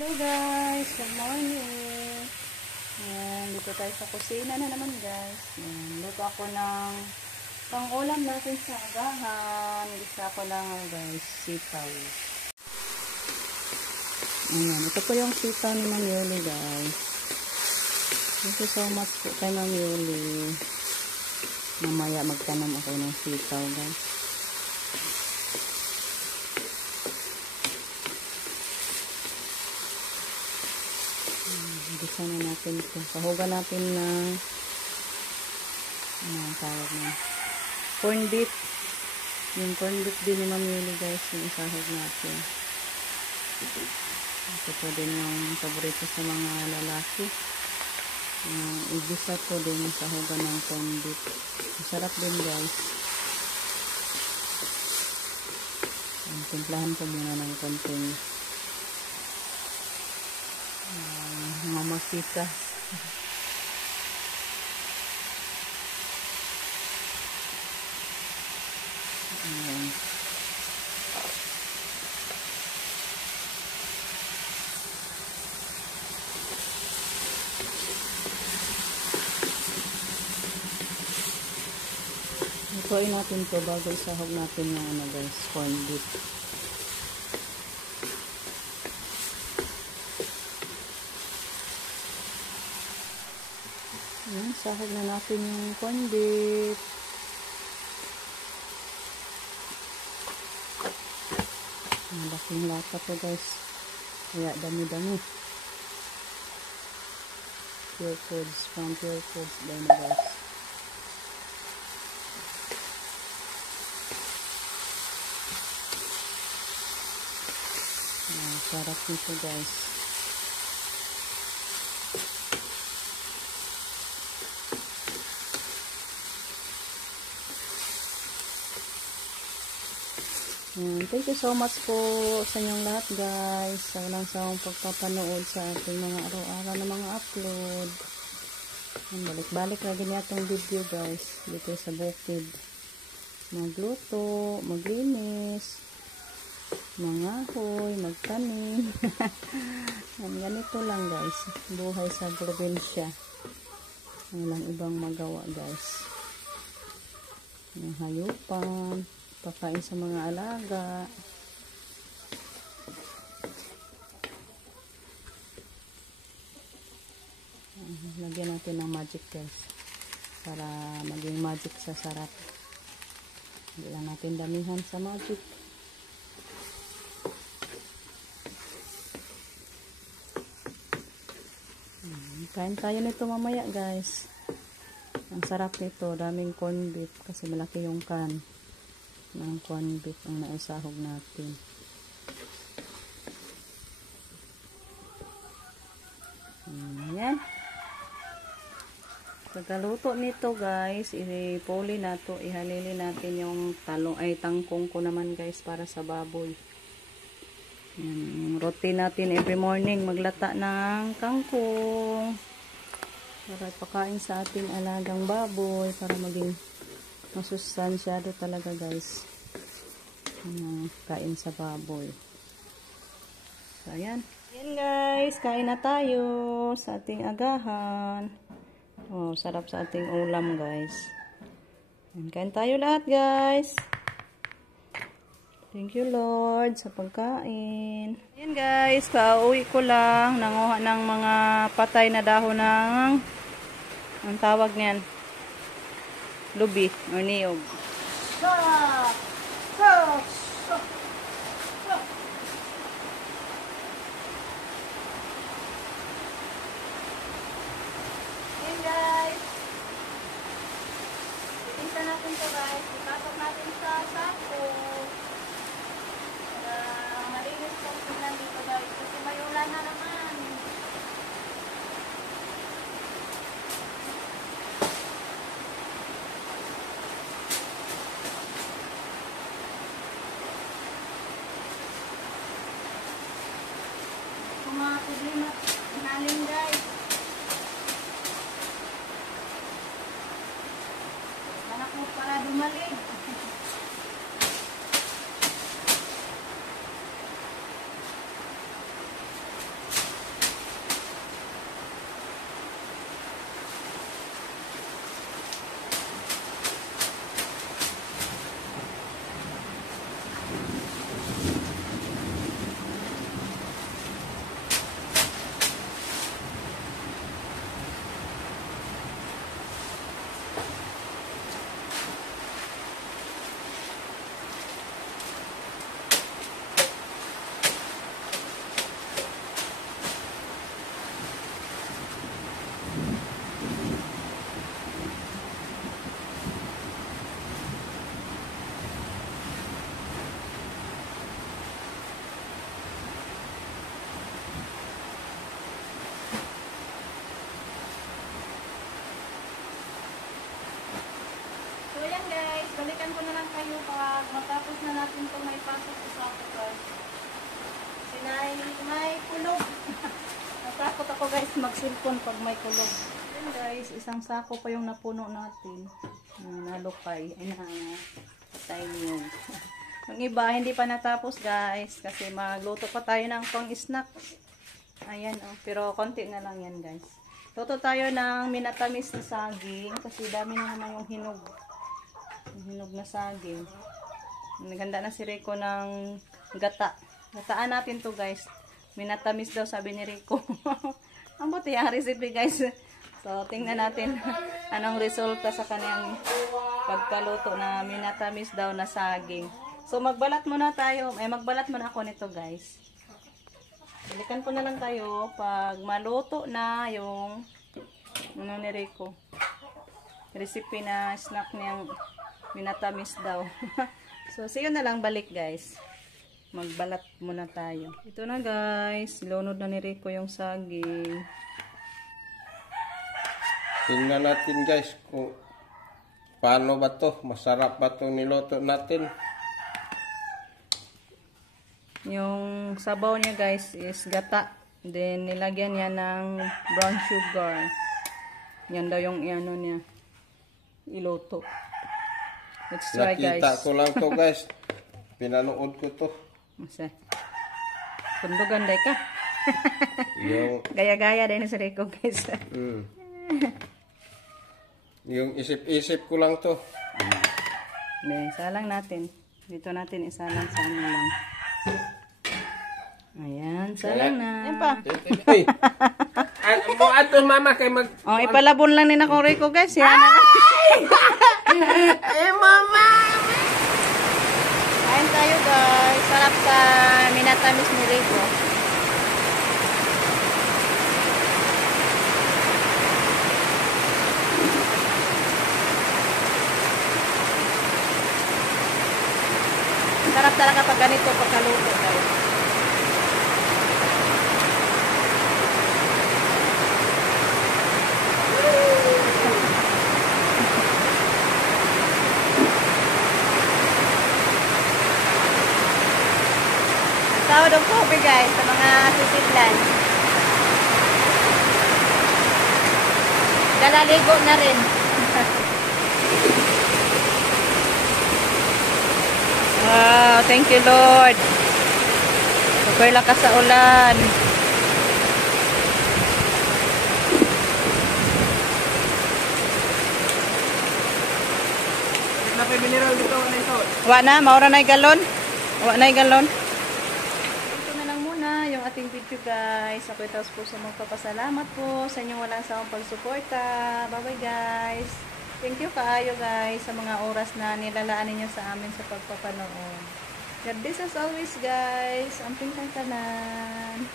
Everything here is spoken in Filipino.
Hello guys, good morning. Ayan, dito tayo sa kusina na naman guys. Ayan, luto ako ng pang-ulam natin sa agahan. Gisa ko lang guys, sitaw. Ayan, ito po yung sitaw ni Ma'am Yuli guys. Thank you so much po kay Ma'am Yuli. Mamaya magtanam ako ng sitaw guys. Gisa na natin ito. Pahugan natin ng tawag na corn beef. Yung corn beef din ni Ma'am Yuli guys, yung isahog natin. Ito po din yung paborito sa mga lalaki. Igisa po din sa hugan ng corn beef. Masarap din guys. Timplahan ko muna ng konting mga masika. Lutuin natin ito bago isahog natin yung guys, corn beef. Ayan, sahog na natin yung corn beef. Malaking lata to guys. Kaya dami-dami. Pure Foods, from Pure Foods din guys. Sarap nito guys. Thank you so much po sa inyong lahat guys. Sa walang sawang pagpapanood sa ating mga araw-araw na mga upload. Balik-balik lagi niya itong video guys. Dito sa bukid. Magluto, maglinis, mangahoy, magtanim. Ganito lang guys. Buhay sa probinsya. Walang ibang magawa guys. Yung hayupan, pakain sa mga alaga. Lagyan natin ng magic guys. Para maging magic sa sarap. Hindi lang natin damihan sa magic. Kain tayo nito mamaya guys. Ang sarap nito, daming corn beef kasi malaki yung can ng corn beef ang naisahog natin. Ayan. Pagkaluto nito guys, ipuli na to, ihalili natin yung tangkong ko naman guys para sa baboy. Routine natin every morning maglata ng kangkong para pakain sa ating alagang baboy para maging masustansyado talaga guys kain sa baboy. So ayan guys, kain na tayo sa ating agahan. Sarap sa ating ulam guys. Kain tayo lahat guys. Thank you Lord sa pagkain. Ayan guys, pauwi ko lang. Nanguha ng mga patay na dahon ng ang tawag niyan, lubi o niyog. Ayan guys. Itinsa natin to guys. Ipasok natin sa sako. Malinis po tingnan dito guys kasi may ulan na naman. Kung mga problema nalim guys, anak mo para dumalig. balikan ko na lang kayo pag matapos na natin ito may pasok sa sako. Sinay, may kulog. Natakot ako guys mag-cellphone pag may kulog. Then guys, isang sako pa yung napuno natin. Nalukay. Ay na, patay niyo. Yung iba, hindi pa natapos guys. Kasi magluto pa tayo ng pang-snack. Ayan oh. Pero konti na lang yan guys. Luto tayo ng minatamis na saging. Kasi dami na naman yung hinog. Yung hinog na saging. Naganda na si Rico ng gata. Gataan natin to guys. Minatamis daw sabi ni Rico. Ang buti ang recipe guys. So tingnan natin anong resulta sa kanyang pagkaluto na minatamis daw na saging. So magbalat muna tayo. Magbalat muna ako nito guys. Balikan ko na lang tayo pag maluto na yung ano ni Rico. Recipe na snack niyang minatamis daw. So see you na lang balik guys. Magbalat muna tayo. Ito na guys. Lunod na ni Rico yung saging. Tingnan natin guys kung paano ba to. Masarap ba to niluto natin. Yung sabaw niya guys is gata. Then nilagyan niya ng brown sugar. Yan daw yung ano niya. Iluto. Let's try guys. Nakita ko lang to guys. Pinanood ko to. Masa. Kundugan day ka. Yung gaya-gaya din sa Rico guys. Yung isip-isip ko lang to. Then salang natin. Dito natin isalang sa ano lang. Ayan, salang na. Ayan pa. Ay. Mo ato mama kay mag Oh, ipalabon lang nila kong Rico guys. Yan na lang. Ay mama. Kain tayo guys. Sarap sa minatamis ni Rico. Sarap talaga pag ganito pagkaluto guys. Tawad ang coffee guys sa mga sisidlan. Galaligo na rin. Wow, thank you Lord. Super lakas sa ulan. Mineral dito nito. Wa na, maura na galon. Wa na galon. Ito na lang muna yung ating video guys. Ako itaos po sa magpapasalamat po sa inyong walang sawang pagsuporta. Bye bye guys. Thank you kaayo guys sa mga oras na nilalaan ninyo sa amin sa pagpapanood. God bless as always guys. Amping kang tanan.